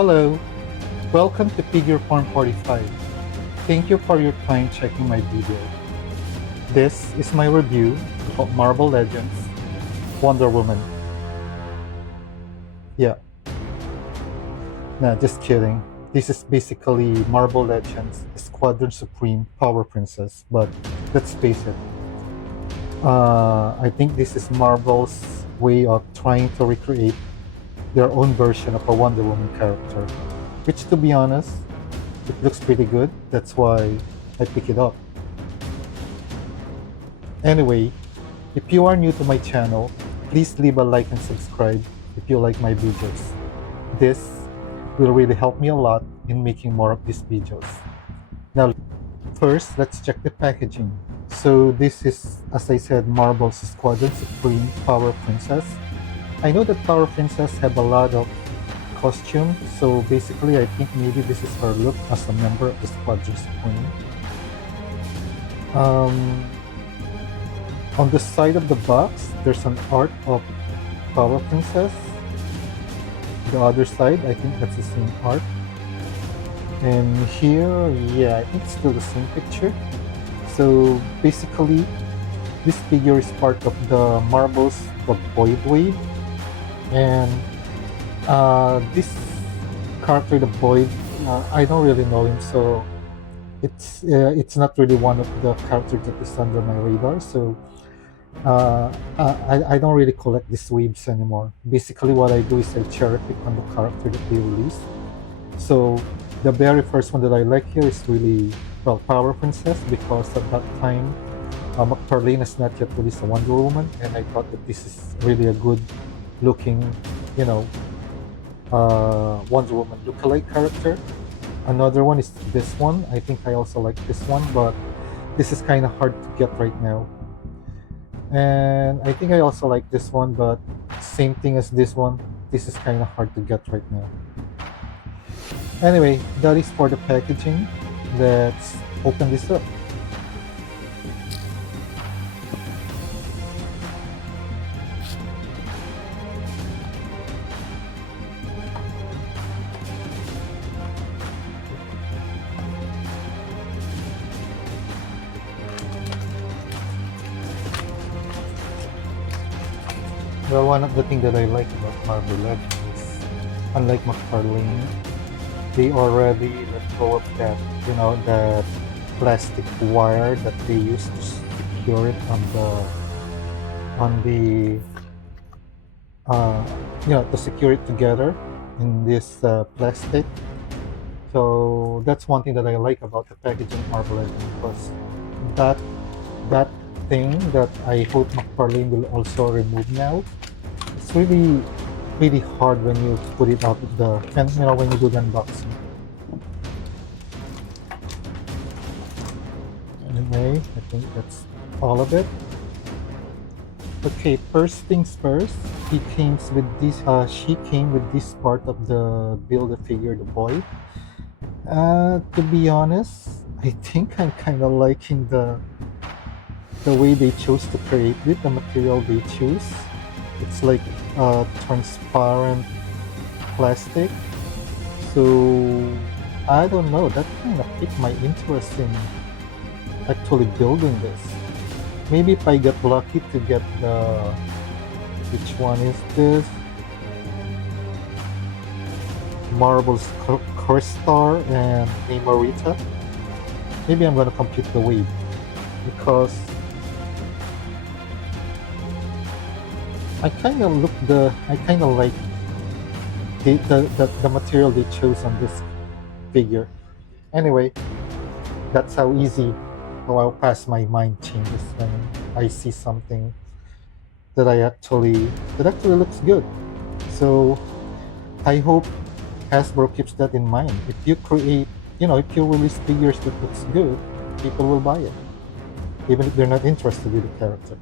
Hello, welcome to Figure Form 45. Thank you for your time checking my video. This is my review of Marvel Legends Wonder Woman. Yeah, nah, just kidding. This is basically Marvel Legends Squadron Supreme Power Princess, but let's face it, I think this is Marvel's way of trying to recreate their own version of a Wonder Woman character, which, to be honest, it looks pretty good. That's why I pick it up. Anyway, if you are new to my channel, please leave a like and subscribe if you like my videos. This will really help me a lot in making more of these videos. Now, first, let's check the packaging. So this is, as I said, Marvel's Squadron Supreme Power Princess. I know that Power Princess have a lot of costume, so basically I think maybe this is her look as a member of the Squadron Supreme. On the side of the box, there's an art of Power Princess. The other side, I think that's the same art. And here, yeah, I think it's still the same picture. So basically, this figure is part of the Marvel's The Void Wave. And this character, the Void, I don't really know him, so it's not really one of the characters that is under my radar. So I don't really collect these waves anymore. Basically, what I do is I cherry pick on the character that they release. So the very first one that I like here is really, well, Power Princess, because at that time McFarlane has not yet released a Wonder Woman, and I thought that this is really a good looking, you know, Wonder Woman lookalike character. Another one is this one. I think I also like this one, but this is kind of hard to get right now. And I think I also like this one, but same thing as this one. This is kind of hard to get right now. Anyway, that is for the packaging. Let's open this up. Well, one of the things that I like about Marvel Legends is, unlike McFarlane, they already let go of that, that plastic wire that they used to secure it to secure it together in this plastic. So that's one thing that I like about the packaging of Marvel Legends, because that thing that I hope McFarlane will also remove now. It's really hard when you put it out of when you do the unboxing. Anyway, I think that's all of it. Okay, first things first, she came with this part of the Build-A-Figure, the boy. To be honest, I think I'm kind of liking the way they chose to create it, the material they choose. It's like transparent plastic. So I don't know, that kind of piqued my interest in actually building this. Maybe if I get lucky to get which one is this? Marvel's Star and Namorita. Maybe I'm gonna complete the wave, because I kind of like the material they chose on this figure. Anyway, that's how fast my mind changes when I see something that actually looks good. So I hope Hasbro keeps that in mind. If you create, if you release figures that looks good, people will buy it, even if they're not interested with the character.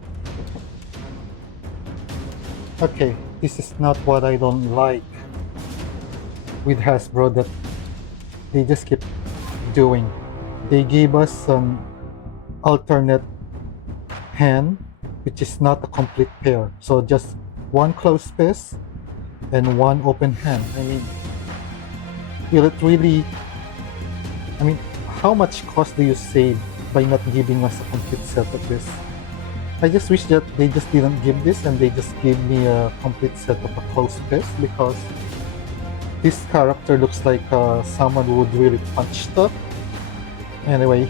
Okay, this is not what I don't like with Hasbro, that they just keep doing. They gave us an alternate hand, which is not a complete pair. So just one closed fist and one open hand. I mean, Will it really, I mean, how much cost do you save by not giving us a complete set of this? I just wish that they just didn't give this and they just gave me a complete set of a closed fist, because this character looks like someone who would really punch stuff. Anyway,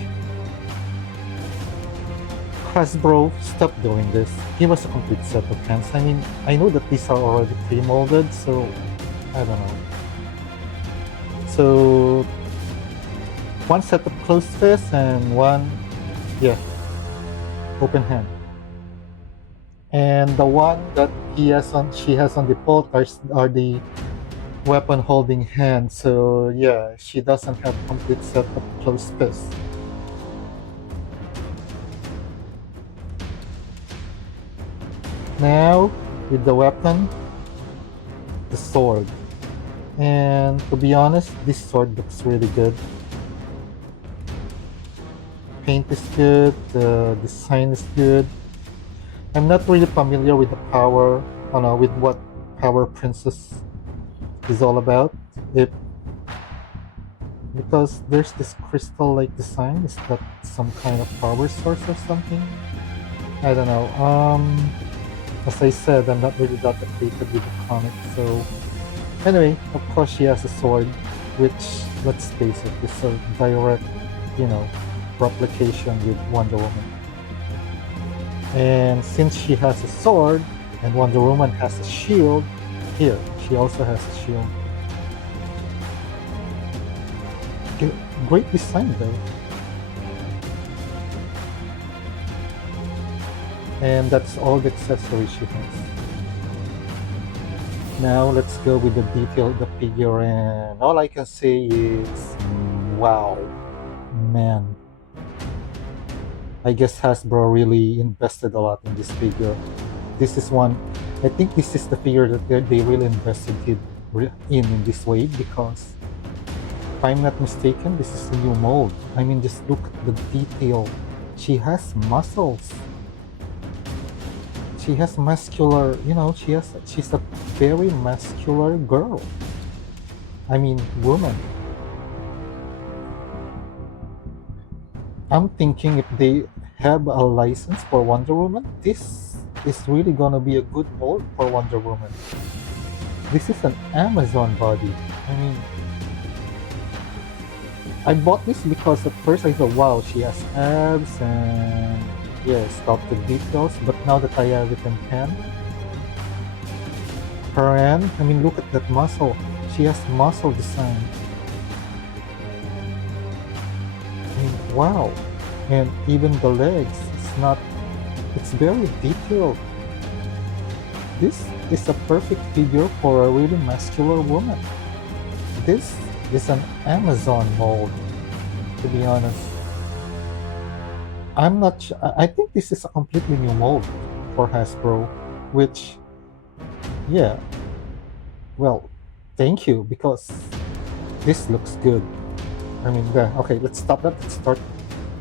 Hasbro, stop doing this. Give us a complete set of hands. I mean, I know that these are already pre-molded, so I don't know. So one set of closed fist and one, yeah, open hand. And the one that she has on default are the weapon holding hands. So yeah, she doesn't have complete set of closed fists. Now with the weapon, the sword. And to be honest, this sword looks really good. Paint is good, the design is good. I'm not really familiar with the power, with what Power Princess is all about. If because there's this crystal-like design, is that some kind of power source or something? I don't know. As I said, I'm not really that acquainted with the comic, so anyway, of course she has a sword, which, let's face it, is a direct, you know, replication with Wonder Woman. And since she has a sword and Wonder Woman has a shield, here she also has a shield. Great design though. And that's all the accessories she has. Now let's go with the detail of the figure, and all I can say is wow, man. I guess Hasbro really invested a lot in this figure. This is one, I think this is the figure that they really invested in this way, because if I'm not mistaken, this is a new mold. I mean, just look at the detail. She has muscles. She has muscular, she's a very muscular girl. I mean, woman. I'm thinking if they have a license for Wonder Woman, this is really gonna be a good mold for Wonder Woman. This is an Amazon body. I mean, I bought this because at first I thought, wow, she has abs and yeah, sculpted details, but now that I have it in hand, her hand, I mean, look at that muscle. She has muscle design. I mean, wow. And even the legs, it's very detailed. This is a perfect figure for a really muscular woman. This is an Amazon mold, to be honest. I'm not sure. I think this is a completely new mold for Hasbro, which, yeah, well, thank you, because this looks good. I mean, okay, let's stop that.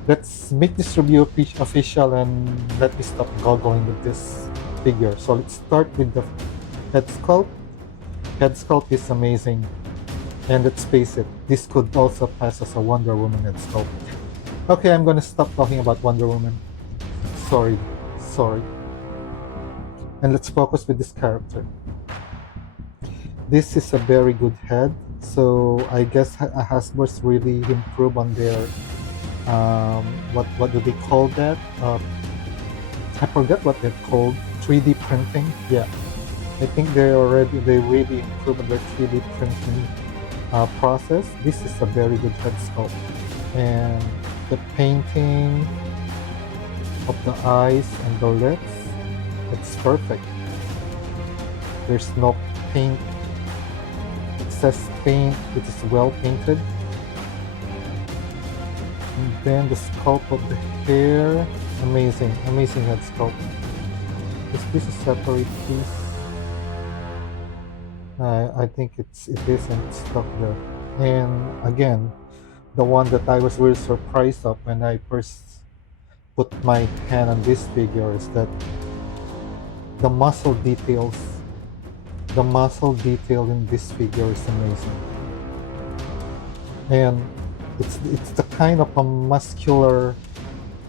Let's make this review official, and let me stop goggling with this figure. So let's start with the head sculpt. Head sculpt is amazing. And let's face it, this could also pass as a Wonder Woman head sculpt. Okay, I'm gonna stop talking about Wonder Woman. Sorry. And let's focus with this character. This is a very good head. So I guess Hasbro's really improved on their what do they call that? I forget what they're called. 3D printing. Yeah, I think they really improved on their 3D printing process. This is a very good head sculpt, and the painting of the eyes and the lips, it's perfect. There's no paint, excess paint. It is well painted. And then the sculpt of the hair, amazing head sculpt. Is this a separate piece? I think it is, and it's stuck there. And again, the one that I was really surprised of when I first put my hand on this figure is that the muscle detail in this figure is amazing. and it's the kind of a muscular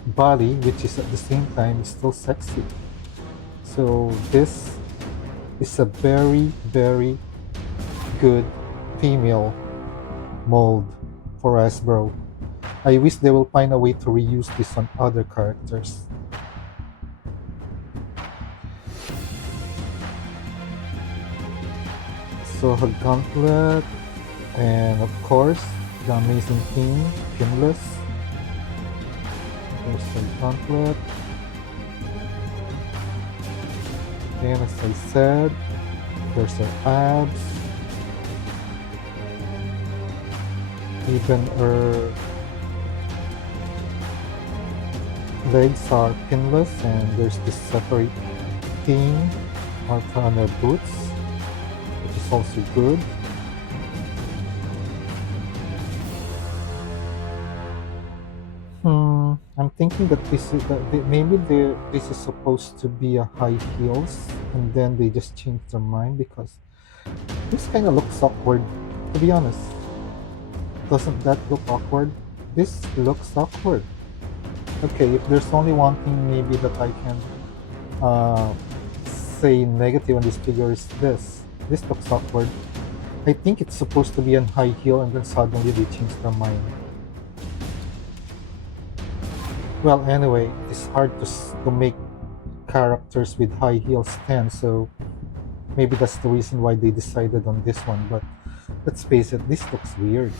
body which is at the same time still sexy. So this is a very, very good female mold for Hasbro. I wish they will find a way to reuse this on other characters. So her gauntlet, and of course the amazing theme, Pinless. There's her gauntlet. And as I said, there's her abs. Even her legs are pinless, and there's this separate thing on her boots, which is also good. I'm thinking that this is supposed to be a high heels, and then they just changed their mind because this kind of looks awkward. To be honest, doesn't that look awkward? This looks awkward. Okay, if there's only one thing maybe that I can uh, say negative on this figure is this. This looks awkward. I think it's supposed to be on high heel, and then suddenly they changed their mind. Well, anyway, it's hard to make characters with high heels stand, so maybe that's the reason why they decided on this one. But let's face it, this looks weird.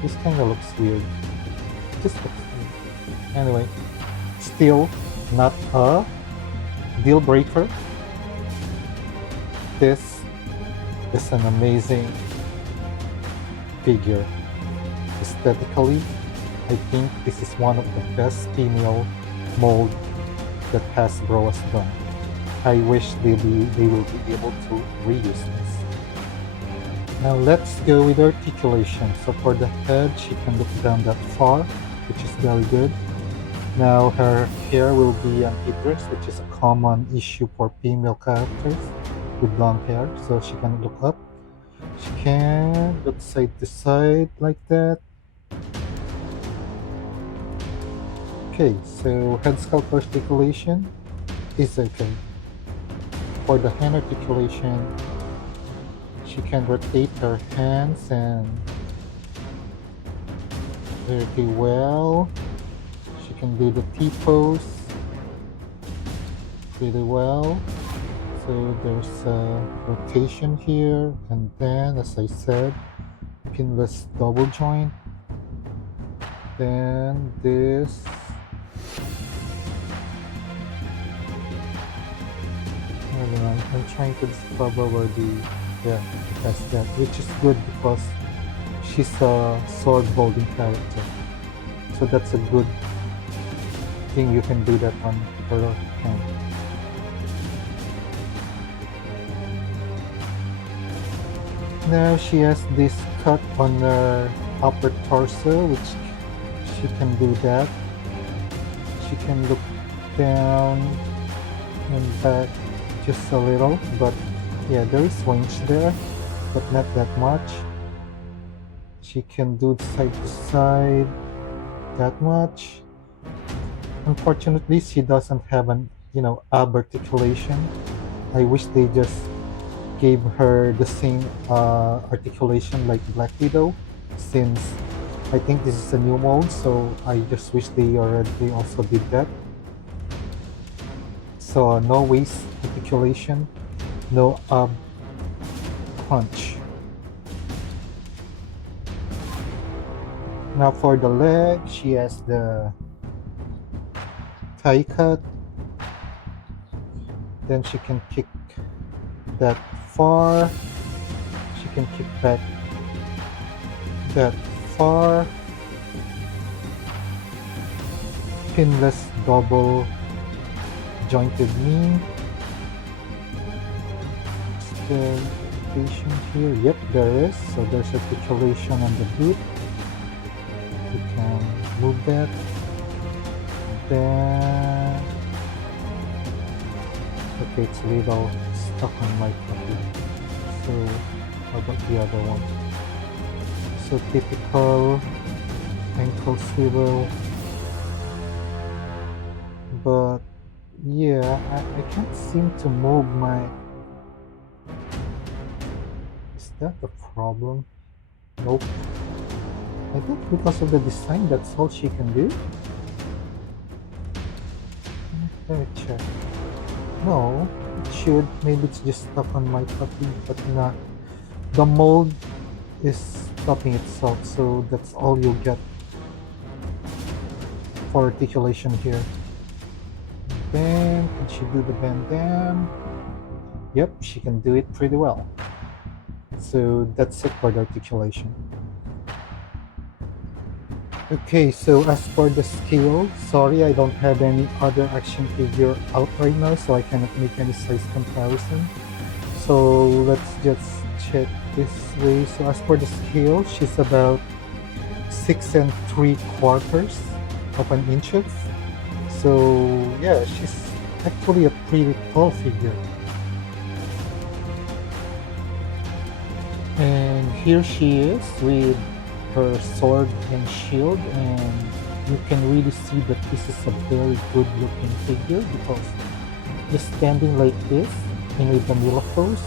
This kind of looks weird. Just looks weird. Anyway, still not a deal breaker. This is an amazing figure. Aesthetically, I think this is one of the best female mold that Hasbro has done. I wish they will be able to reuse this. Now let's go with articulation. So for the head, she can look down that far, which is very good. Now her hair will be an headdress, which is a common issue for female characters with long hair. So she can look up. She can look side to side like that. Okay, so head scalp articulation is okay. For the hand articulation, she can rotate her hands and very well. She can do the T-pose pretty well. So there's a rotation here, and then, as I said, pinless double joint. Then this. I don't know, I'm trying to discover where yeah, that's that, which is good because she's a sword holding character. So that's a good thing, you can do that on her hand. Now she has this cut on her upper torso, which she can do that. She can look down and back just a little, but yeah, there is range there, but not that much. She can do side to side that much. Unfortunately, she doesn't have an ab articulation. I wish they just gave her the same articulation like Black Widow, since I think this is a new mold, so I just wish they also did that. So no waist articulation, no ab punch. Now for the leg, she has the thigh cut. Then she can kick that far. She can kick back that far. Pinless double jointed knee. Articulation here. Yep, there is. So there's articulation on the boot. You can move that. Then okay, it's a little stuck on my copy. So how about the other one? So typical ankle swivel, but yeah, I can't seem to move my. Is that the problem? Nope. I think because of the design, that's all she can do. Let me check. No, it should. Maybe it's just stuck on my copy, but not. The mold is stopping itself, so that's all you get for articulation here. Then, can she do the bend down? Yep, she can do it pretty well. So that's it for the articulation. Okay, so as for the scale, sorry I don't have any other action figure out right now, so I cannot make any size comparison. So let's just check this way. So as for the scale, she's about 6 3/4 of an inches. So yeah, she's actually a pretty tall figure. And here she is with her sword and shield, and you can really see that this is a very good looking figure because just standing like this in a vanilla pose,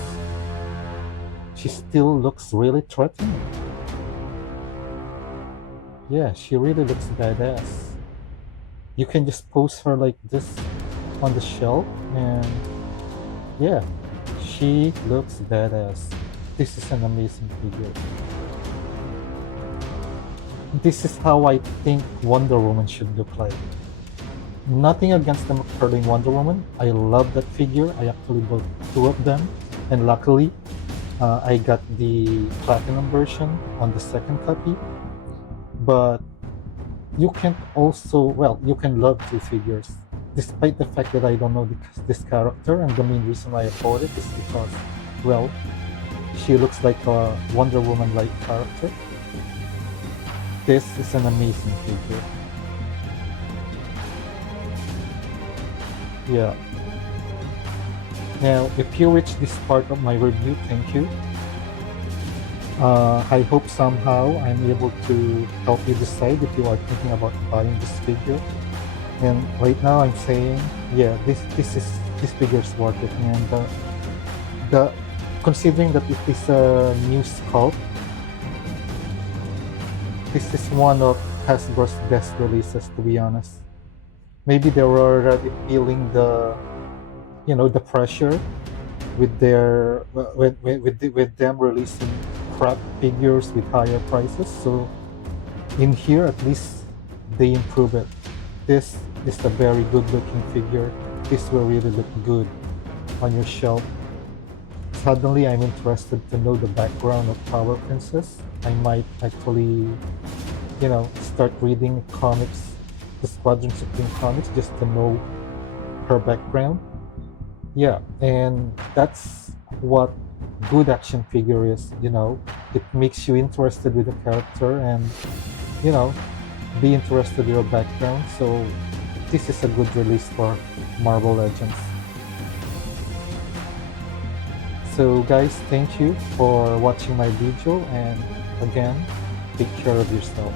she still looks really threatening. Yeah, she really looks badass. You can just pose her like this on the shelf, and yeah, she looks badass. This is an amazing figure. This is how I think Wonder Woman should look like. Nothing against the McFarlane Wonder Woman. I love that figure. I actually bought two of them, and luckily, I got the platinum version on the second copy. But you can also, well, you can love two figures, despite the fact that I don't know this character, and the main reason why I bought it is because, well, she looks like a Wonder Woman-like character. This is an amazing figure. Yeah. Now, if you reach this part of my review, thank you. I hope somehow I'm able to help you decide if you are thinking about buying this figure. And right now I'm saying, yeah, this figure is worth it. And the considering that it is a new sculpt, this is one of Hasbro's best releases, to be honest. Maybe they were already feeling the, the pressure with their with them releasing crap figures with higher prices. So in here, at least they improve it. This is a very good looking figure. This will really look good on your shelf. Suddenly, I'm interested to know the background of Power Princess. I might actually, start reading comics, the Squadron Supreme comics, just to know her background. Yeah, and that's what good action figure is. It makes you interested with the character and, you know, be interested in your background. So this is a good release for Marvel Legends. So guys, thank you for watching my video, and again, take care of yourself.